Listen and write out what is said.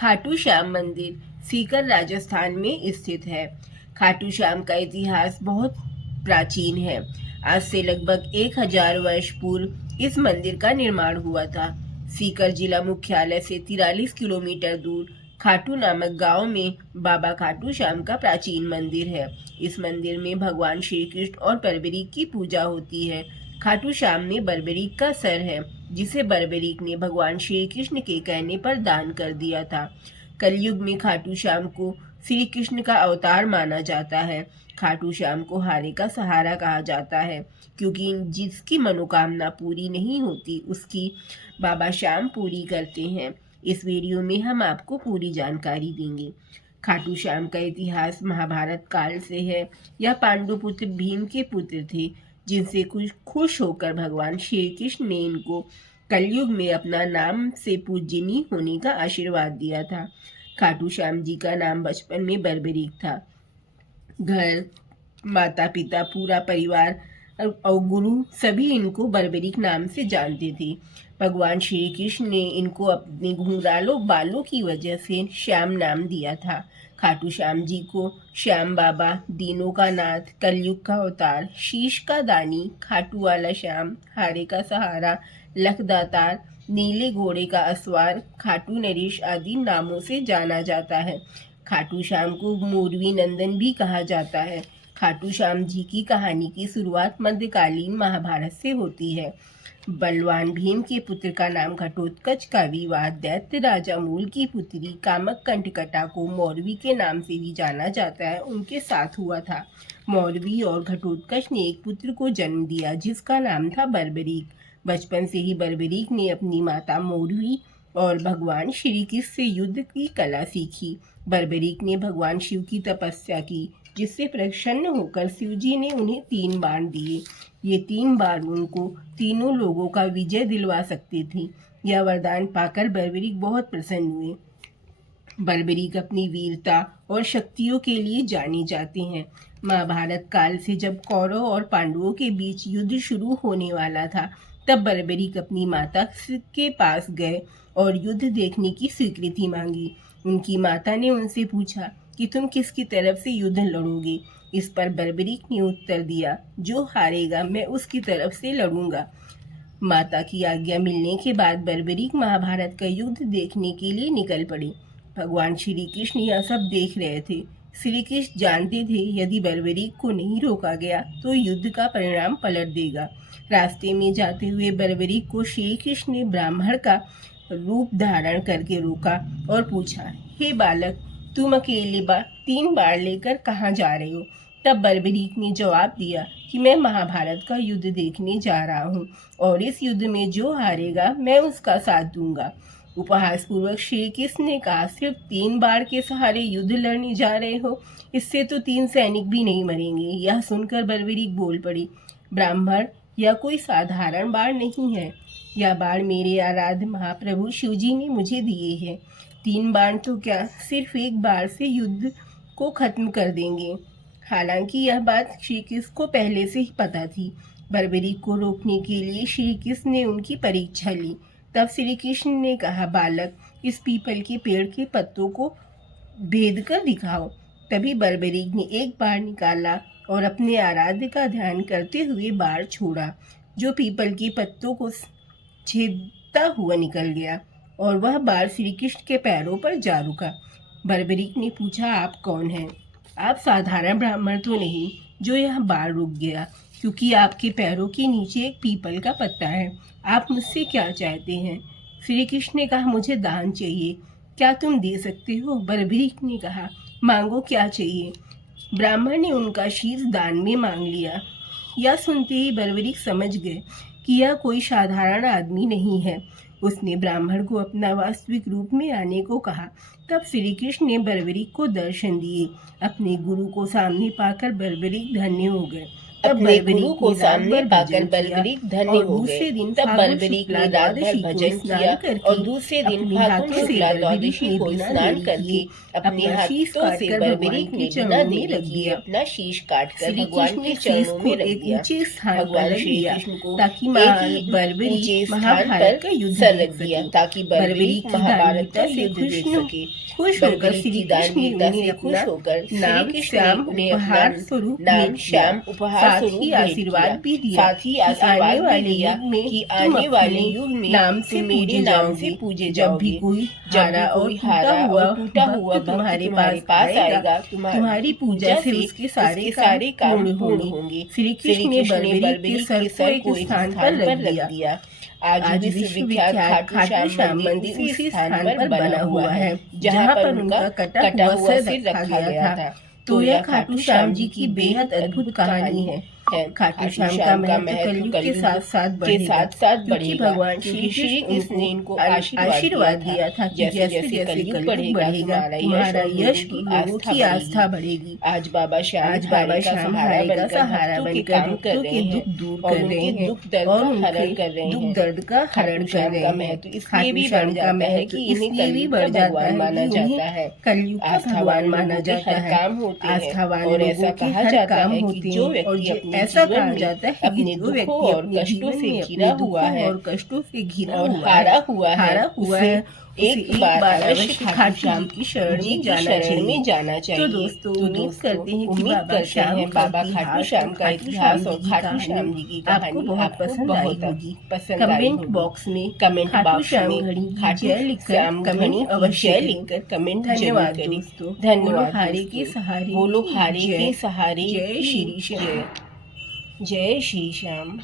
खाटू श्याम मंदिर सीकर राजस्थान में स्थित है। खाटू श्याम का इतिहास बहुत प्राचीन है। आज से लगभग 1000 वर्ष पूर्व इस मंदिर का निर्माण हुआ था। सीकर जिला मुख्यालय से 43 किलोमीटर दूर खाटू नामक गांव में बाबा खाटू श्याम का प्राचीन मंदिर है। इस मंदिर में भगवान श्री कृष्ण और बर्बरीक की पूजा होती है। खाटू श्याम में बर्बरीक का सर है, जिसे बर्बरीक ने भगवान श्री कृष्ण के कहने पर दान कर दिया था। कलयुग में खाटू श्याम को श्री कृष्ण का अवतार माना जाता है। खाटू श्याम को हारे का सहारा कहा जाता है, क्योंकि जिसकी मनोकामना पूरी नहीं होती उसकी बाबा श्याम पूरी करते हैं। इस वीडियो में हम आपको पूरी जानकारी देंगे। खाटू श्याम का इतिहास महाभारत काल से है। यह पांडुपुत्र भीम के पुत्र थे, जिनसे कुछ खुश होकर भगवान श्री कृष्ण ने इनको कलयुग में अपना नाम से पूजनीय होने का आशीर्वाद दिया था। खाटू श्याम जी का नाम बचपन में बर्बरीक था। घर, माता पिता, पूरा परिवार और गुरु सभी इनको बर्बरीक नाम से जानते थे। भगवान श्री कृष्ण ने इनको अपने घुंघराले बालों की वजह से श्याम नाम दिया था। खाटू श्याम जी को श्याम बाबा, दीनों का नाथ, कलयुग का अवतार, शीश का दानी, खाटू वाला श्याम, हारे का सहारा, लखदातार, नीले घोड़े का असवार, खाटू नरेश आदि नामों से जाना जाता है। खाटू श्याम को मोरवी नंदन भी कहा जाता है। खाटू श्याम जी की कहानी की शुरुआत मध्यकालीन महाभारत से होती है। बलवान भीम के पुत्र का नाम घटोत्कच का विवाह दैत्य राजा मूल की पुत्री कामक कंटकटा को मौरवी के नाम से भी जाना जाता है, उनके साथ हुआ था। मौरवी और घटोत्कच ने एक पुत्र को जन्म दिया, जिसका नाम था बर्बरीक। बचपन से ही बर्बरीक ने अपनी माता मौरवी और भगवान श्री कृष्ण से युद्ध की कला सीखी। बर्बरीक ने भगवान शिव की तपस्या की, जिससे प्रसन्न होकर शिव जी ने उन्हें 3 बाण दिए। ये 3 बाण उनको तीनों लोगों का विजय दिलवा सकते थे। यह वरदान पाकर बर्बरीक बहुत प्रसन्न हुए। बर्बरीक अपनी वीरता और शक्तियों के लिए जाने जाते हैं। महाभारत काल से जब कौरव और पांडवों के बीच युद्ध शुरू होने वाला था, तब बर्बरीक अपनी माता के पास गए और युद्ध देखने की स्वीकृति मांगी। उनकी माता ने उनसे पूछा कि तुम किसकी तरफ से युद्ध लड़ोगे। इस पर बर्बरीक ने उत्तर दिया, जो हारेगा मैं उसकी तरफ से लड़ूंगा। माता की आज्ञा मिलने के बाद बर्बरीक महाभारत का युद्ध देखने के लिए निकल पड़े। भगवान श्री कृष्ण यह सब देख रहे थे। श्री कृष्ण जानते थे यदि बर्बरीक को नहीं रोका गया तो युद्ध का परिणाम पलट देगा। रास्ते में जाते हुए बर्बरीक को श्री कृष्ण ने ब्राह्मण का रूप धारण करके रोका और पूछा, हे बालक, तुम अकेले 3 बार लेकर कहाँ जा रहे हो। तब बर्बरीक ने जवाब दिया कि मैं महाभारत का युद्ध देखने जा रहा हूँ और इस युद्ध में जो हारेगा मैं उसका साथ दूंगा। उपहास पूर्वक श्री कृष्ण ने कहा, सिर्फ 3 बार के सहारे युद्ध लड़ने जा रहे हो, इससे तो 3 सैनिक भी नहीं मरेंगे। यह सुनकर बर्बरीक बोल पड़ी, ब्राह्मण, यह कोई साधारण बाण नहीं है। यह बाण मेरे आराध्य महाप्रभु शिव जी ने मुझे दिए हैं। 3 बाण तो क्या, सिर्फ एक बार से युद्ध को खत्म कर देंगे। हालांकि यह बात श्री कृष्ण को पहले से ही पता थी। बर्बरीक को रोकने के लिए श्री कृष्ण ने उनकी परीक्षा ली। तब श्री कृष्ण ने कहा, बालक, इस पीपल के पेड़ के पत्तों को भेद कर दिखाओ। तभी बर्बरीक ने एक बार निकाला और अपने आराध्य का ध्यान करते हुए बाण छोड़ा, जो पीपल के पत्तों को छेदता हुआ निकल गया और वह बाण श्री कृष्ण के पैरों पर जा रुका। बर्बरीक ने पूछा, आप कौन हैं? आप साधारण ब्राह्मण तो नहीं जो यह बाण रुक गया, क्योंकि आपके पैरों के नीचे एक पीपल का पत्ता है। आप मुझसे क्या चाहते हैं? श्री कृष्ण ने कहा, मुझे दान चाहिए। क्या तुम दे सकते हो? बर्बरीक ने कहा, मांगो, क्या चाहिए। ब्राह्मण ने उनका शीश दान में मांग लिया। यह सुनते ही बर्बरीक समझ गए कि यह कोई साधारण आदमी नहीं है। उसने ब्राह्मण को अपना वास्तविक रूप में आने को कहा। तब श्री कृष्ण ने बर्बरीक को दर्शन दिए। अपने गुरु को सामने पाकर बर्बरीक धन्य हो गए। अपने गुरु को सामने पाकर बलबरीक धन्य हो गए। तब बलबरीक ने रात भर भजन किया और दूसरे दिन फागुन शुक्ला द्वादशी को स्नान करके अपने हाथों से बलबरीक ने बिना देरी किए अपना शीश काटकर भगवान के चरणों में रख दिया। भगवान श्री कृष्ण को एक ही ऊंचे स्थान पर सर रख दिया ताकि बलबरीक महाभारत का युद्ध देख सके। खुश होकर श्री दानवीरता से खुश होकर श्री कृष्ण ने उन्हें उपहार स्वरूप नाम श्याम उपहार स्वरूप आशीर्वाद भी दिया। साथ ही आशीर्वाद भी दिया कि आने वाले युग में नाम से मेरे नाम से पूजे जाओगे। जब भी कोई हारा और टूटा हुआ तुम्हारे पास आएगा, तुम्हारी पूजा से उसके सारे काम पूर्ण होंगे। श्री कृष्ण ने बलबरीक के सर को एक स्थान पर रख दिया। आज विश्वविख्यात खाटू श्याम मंदिर उसी स्थान पर बना हुआ है जहाँ पर उनका कटा हुआ सिर रखा गया था। तो यह खाटू श्याम जी की बेहद अद्भुत कहानी है। खाटू श्याम का महत्व कलयुग के साथ साथ बढ़ेगा। भगवान श्री कृष्ण ने इनको आशीर्वाद दिया था कि जैसे जैसे कलयुग बढ़ेगा तुम्हारा यश लोगों की आस्था बढ़ेगी। आज बाबा श्याम का सहारा बनकर भक्तों के दुख दूर कर रहे हैं और उनके दुख दर्द का हरण कर रहे हैं। खाटू श्याम का महत्व इसलिए भी बढ़ जाता है माना जाता है कलयुग का भगवान माना जाता है। आस्थावान और ऐसा कहा जाता है कि जो व्यक्ति ऐसा कहा जाता है अपने दुखों और कष्टों से घिरा हुआ है और हारा हुआ है एक बार अवश्य खाटू श्याम की शरण में जाना चाहिए। तो दोस्तों उम्मीद करते हैं कि बाबा खाटू श्याम का इतिहास और खाटू श्याम जी की कहानी बहुत पसंद आई होगी। कमेंट बॉक्स में खाटू श्याम घड़ी अवश्य लिखकर कमेंट जरूर करें। धन्यवाद। हारे के सहारे बोलो, हारे के सहारे जय श्री श्याम। जय श्री श्याम।